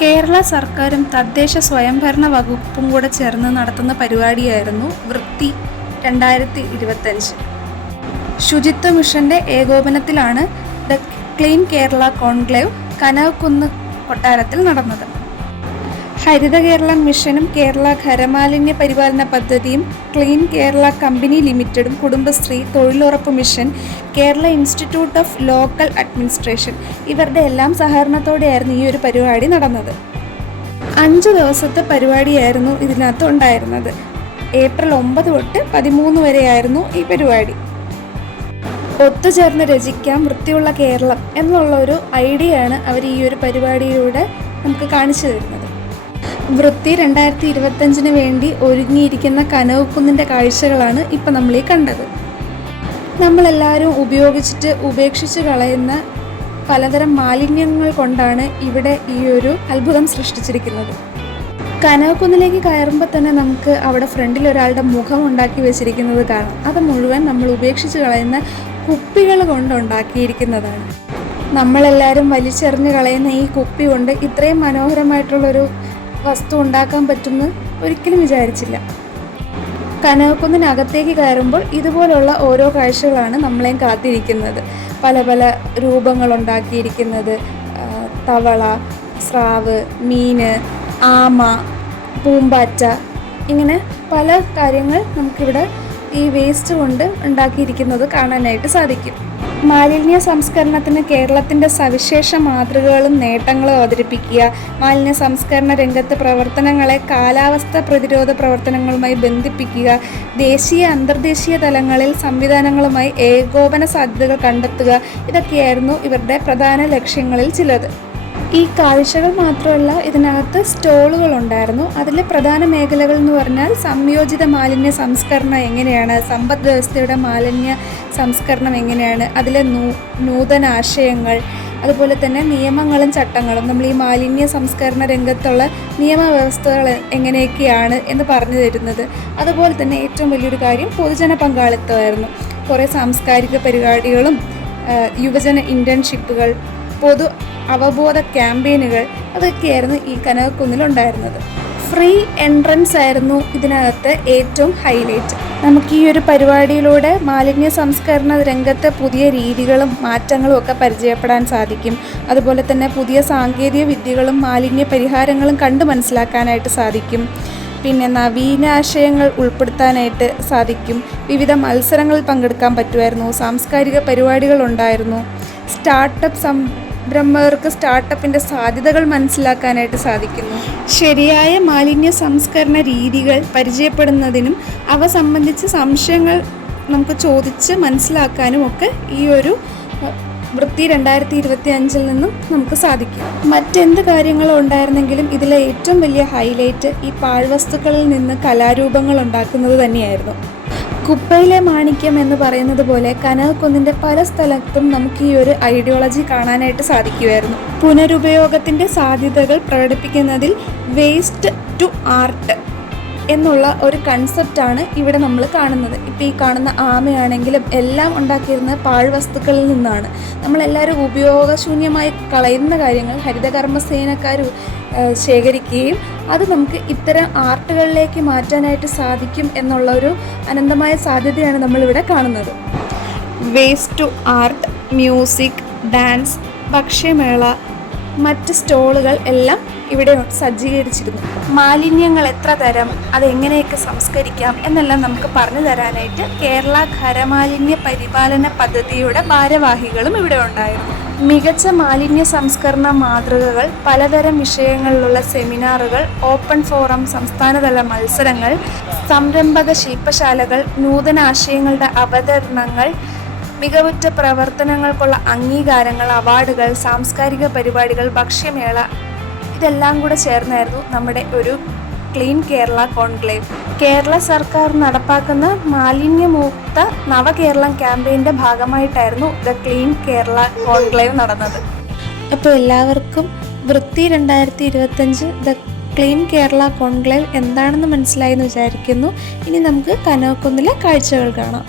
കേരള സർക്കാരും തദ്ദേശ സ്വയംഭരണ വകുപ്പും കൂടെ ചേർന്ന് നടത്തുന്ന പരിപാടിയായിരുന്നു വൃത്തി 2025. ശുചിത്വ മിഷന്റെ ഏകോപനത്തിലാണ് the clean Kerala conclave Kanakakkunnu കൊട്ടാരത്തിൽ നടന്നത്. ഹരിത കേരളം മിഷനും കേരള ഖരമാലിന്യ പരിപാലന പദ്ധതിയും ക്ലീൻ കേരള കമ്പനി ലിമിറ്റഡും കുടുംബശ്രീ, തൊഴിലുറപ്പ് mission, Kerala institute of local administration ഇവരുടെ എല്ലാം സഹകരണത്തോടെയായിരുന്നു ഈ ഒരു പരിപാടി നടന്നത്. 5 ദിവസത്തെ പരിപാടിയായിരുന്നു ഇതിനകത്ത് ഉണ്ടായിരുന്നത്. ഏപ്രിൽ 9 തൊട്ട് 13 വരെയായിരുന്നു ഈ പരിപാടി. ഒത്തുചേർന്ന് രചിക്കാം വൃത്തിയുള്ള കേരളം എന്നുള്ള ഒരു ഐഡിയയാണ് അവർ ഈ ഒരു പരിപാടിയിലൂടെ നമുക്ക് കാണിച്ചു തരുന്നത്. വൃത്തി 2025 വേണ്ടി ഒരുങ്ങിയിരിക്കുന്ന കനകക്കുന്നിൻ്റെ കാഴ്ചകളാണ് ഇപ്പം നമ്മൾ ഈ കണ്ടത്. നമ്മളെല്ലാവരും ഉപയോഗിച്ചിട്ട് ഉപേക്ഷിച്ച് കളയുന്ന പലതരം മാലിന്യങ്ങൾ കൊണ്ടാണ് ഇവിടെ ഈ ഒരു അത്ഭുതം സൃഷ്ടിച്ചിരിക്കുന്നത്. കനകക്കുന്നിലേക്ക് കയറുമ്പോൾ തന്നെ നമുക്ക് അവിടെ ഫ്രണ്ടിൽ ഒരാളുടെ മുഖം ഉണ്ടാക്കി വെച്ചിരിക്കുന്നത് കാണാം. അത് മുഴുവൻ നമ്മൾ ഉപേക്ഷിച്ച് കളയുന്ന കുപ്പികൾ കൊണ്ടുണ്ടാക്കിയിരിക്കുന്നതാണ്. നമ്മളെല്ലാവരും വലിച്ചെറിഞ്ഞ് കളയുന്ന ഈ കുപ്പി കൊണ്ട് ഇത്രയും മനോഹരമായിട്ടുള്ളൊരു വസ്തു ഉണ്ടാക്കാൻ പറ്റുമെന്ന് ഒരിക്കലും വിചാരിച്ചില്ല. കനകക്കുന്നിനകത്തേക്ക് കയറുമ്പോൾ ഇതുപോലുള്ള ഓരോ കാഴ്ചകളാണ് നമ്മളെയും കാത്തിരിക്കുന്നത്. പല പല രൂപങ്ങളുണ്ടാക്കിയിരിക്കുന്നത്, തവള, സ്രാവ്, മീന്, ആമ, പൂമ്പാറ്റ, ഇങ്ങനെ പല കാര്യങ്ങൾ നമുക്കിവിടെ ഈ വേസ്റ്റ് കൊണ്ട് ഉണ്ടാക്കിയിരിക്കുന്നത് കാണാനായിട്ട് സാധിക്കും. മാലിന്യ സംസ്കരണത്തിന് കേരളത്തിൻ്റെ സവിശേഷ മാതൃകകളും നേട്ടങ്ങളും അവതരിപ്പിക്കുക, മാലിന്യ സംസ്കരണ രംഗത്തെ പ്രവർത്തനങ്ങളെ കാലാവസ്ഥ പ്രതിരോധ പ്രവർത്തനങ്ങളുമായി ബന്ധിപ്പിക്കുക, ദേശീയ അന്തർദേശീയ തലങ്ങളിൽ സംവിധാനങ്ങളുമായി ഏകോപന സാധ്യതകൾ കണ്ടെത്തുക, ഇതൊക്കെയായിരുന്നു ഇവരുടെ പ്രധാന ലക്ഷ്യങ്ങളിൽ ചിലത്. ഈ കാഴ്ചകൾ മാത്രമല്ല, ഇതിനകത്ത് സ്റ്റോളുകൾ ഉണ്ടായിരുന്നു. അതിൽ പ്രധാന മേഖലകൾ എന്ന് പറഞ്ഞാൽ സംയോജിത മാലിന്യ സംസ്കരണം എങ്ങനെയാണ്, സമ്പദ് വ്യവസ്ഥയുടെ മാലിന്യ സംസ്കരണം എങ്ങനെയാണ്, അതിലെ നൂതന ആശയങ്ങൾ, അതുപോലെ തന്നെ നിയമങ്ങളും ചട്ടങ്ങളും, നമ്മൾ ഈ മാലിന്യ സംസ്കരണ രംഗത്തുള്ള നിയമവ്യവസ്ഥകൾ എങ്ങനെയൊക്കെയാണ് എന്ന് പറഞ്ഞു തരുന്നത്. അതുപോലെ തന്നെ ഏറ്റവും വലിയൊരു കാര്യം പൊതുജന പങ്കാളിത്തമായിരുന്നു. കുറേ സാംസ്കാരിക പരിപാടികളും യുവജന ഇൻറ്റേൺഷിപ്പുകൾ, പൊതു അവബോധ ക്യാമ്പയിനുകൾ, അതൊക്കെയായിരുന്നു ഈ കനകക്കുന്നിലുണ്ടായിരുന്നത്. ഫ്രീ എൻട്രൻസ് ആയിരുന്നു ഇതിനകത്ത് ഏറ്റവും ഹൈലൈറ്റ്. നമുക്ക് ഈ ഒരു പരിപാടിയിലൂടെ മാലിന്യ സംസ്കരണ രംഗത്തെ പുതിയ രീതികളും മാറ്റങ്ങളും ഒക്കെ പരിചയപ്പെടാൻ സാധിക്കും. അതുപോലെ തന്നെ പുതിയ സാങ്കേതിക വിദ്യകളും മാലിന്യ പരിഹാരങ്ങളും കണ്ടു മനസ്സിലാക്കാനായിട്ട് സാധിക്കും. പിന്നെ നവീനാശയങ്ങൾ ഉൾപ്പെടുത്താനായിട്ട് സാധിക്കും. വിവിധ മത്സരങ്ങളിൽ പങ്കെടുക്കാൻ പറ്റുമായിരുന്നു. സാംസ്കാരിക പരിപാടികൾ ഉണ്ടായിരുന്നു. സംരംഭകർക്ക് സ്റ്റാർട്ടപ്പിൻ്റെ സാധ്യതകൾ മനസ്സിലാക്കാനായിട്ട് സാധിക്കുന്നു. ശരിയായ മാലിന്യ സംസ്കരണ രീതികൾ പരിചയപ്പെടുന്നതിനും അവ സംബന്ധിച്ച് സംശയങ്ങൾ നമുക്ക് ചോദിച്ച് മനസ്സിലാക്കാനും ഒക്കെ ഈ ഒരു വൃത്തി 2025 നിന്നും നമുക്ക് സാധിക്കും. മറ്റെന്ത് കാര്യങ്ങളും ഉണ്ടായിരുന്നെങ്കിലും ഇതിലെ ഏറ്റവും വലിയ ഹൈലൈറ്റ് ഈ പാഴ്വസ്തുക്കളിൽ നിന്ന് കലാരൂപങ്ങൾ ഉണ്ടാക്കുന്നത് തന്നെയായിരുന്നു. കുപ്പയിലെ മാണിക്യം എന്ന് പറയുന്നത് പോലെ കനകക്കുന്നിൻ്റെ പല സ്ഥലത്തും നമുക്ക് ഈ ഒരു ഐഡിയോളജി കാണാനായിട്ട് സാധിക്കുമായിരുന്നു. പുനരുപയോഗത്തിൻ്റെ സാധ്യതകൾ പ്രകടിപ്പിക്കുന്നതിൽ വേസ്റ്റ് ടു ആർട്ട് എന്നുള്ള ഒരു കൺസെപ്റ്റാണ് ഇവിടെ നമ്മൾ കാണുന്നത്. ഇപ്പോൾ ഈ കാണുന്ന ആമയാണെങ്കിലും എല്ലാം ഉണ്ടാക്കിയിരുന്ന പാഴ്വസ്തുക്കളിൽ നിന്നാണ്. നമ്മളെല്ലാവരും ഉപയോഗശൂന്യമായി കളയുന്ന കാര്യങ്ങൾ ഹരിതകർമ്മസേനക്കാർ ശേഖരിക്കുകയും അത് നമുക്ക് ഇത്തരം ആർട്ടുകളിലേക്ക് മാറ്റാനായിട്ട് സാധിക്കും എന്നുള്ള ഒരു അനന്തമായ സാധ്യതയാണ് നമ്മളിവിടെ കാണുന്നത്. Waste to art, music, dance, ഭക്ഷ്യമേള, മറ്റ് സ്റ്റോളുകൾ എല്ലാം ഇവിടെ സജ്ജീകരിച്ചിരുന്നു. മാലിന്യങ്ങൾ എത്ര തരം, അതെങ്ങനെയൊക്കെ സംസ്കരിക്കാം എന്നെല്ലാം നമുക്ക് പറഞ്ഞു തരാനായിട്ട് കേരള ഖരമാലിന്യ പരിപാലന പദ്ധതിയുടെ ഭാരവാഹികളും ഇവിടെ ഉണ്ടായിരുന്നു. മികച്ച മാലിന്യ സംസ്കരണ മാതൃകകൾ, പലതരം വിഷയങ്ങളിലുള്ള സെമിനാറുകൾ, ഓപ്പൺ ഫോറം, സംസ്ഥാനതല മത്സരങ്ങൾ, സംരംഭക ശില്പശാലകൾ, നൂതനാശയങ്ങളുടെ അവതരണങ്ങൾ, മികവുറ്റ പ്രവർത്തനങ്ങൾക്കുള്ള അംഗീകാരങ്ങൾ, അവാർഡുകൾ, സാംസ്കാരിക പരിപാടികൾ, ഭക്ഷ്യമേള, ഇതെല്ലാം കൂടെ ചേർന്നായിരുന്നു നമ്മുടെ ഒരു ക്ലീൻ കേരള കോൺക്ലേവ്. കേരള സർക്കാർ നടപ്പാക്കുന്ന മാലിന്യമുക്ത നവകേരളം ക്യാമ്പയിൻ്റെ ഭാഗമായിട്ടായിരുന്നു ദ ക്ലീൻ കേരള കോൺക്ലേവ് നടന്നത്. അപ്പോൾ എല്ലാവർക്കും വൃത്തി 2025 ദ ക്ലീൻ കേരള കോൺക്ലേവ് എന്താണെന്ന് മനസ്സിലായി എന്ന് വിചാരിക്കുന്നു. ഇനി നമുക്ക് കനകക്കുന്നിലെ കാഴ്ചകൾ കാണാം.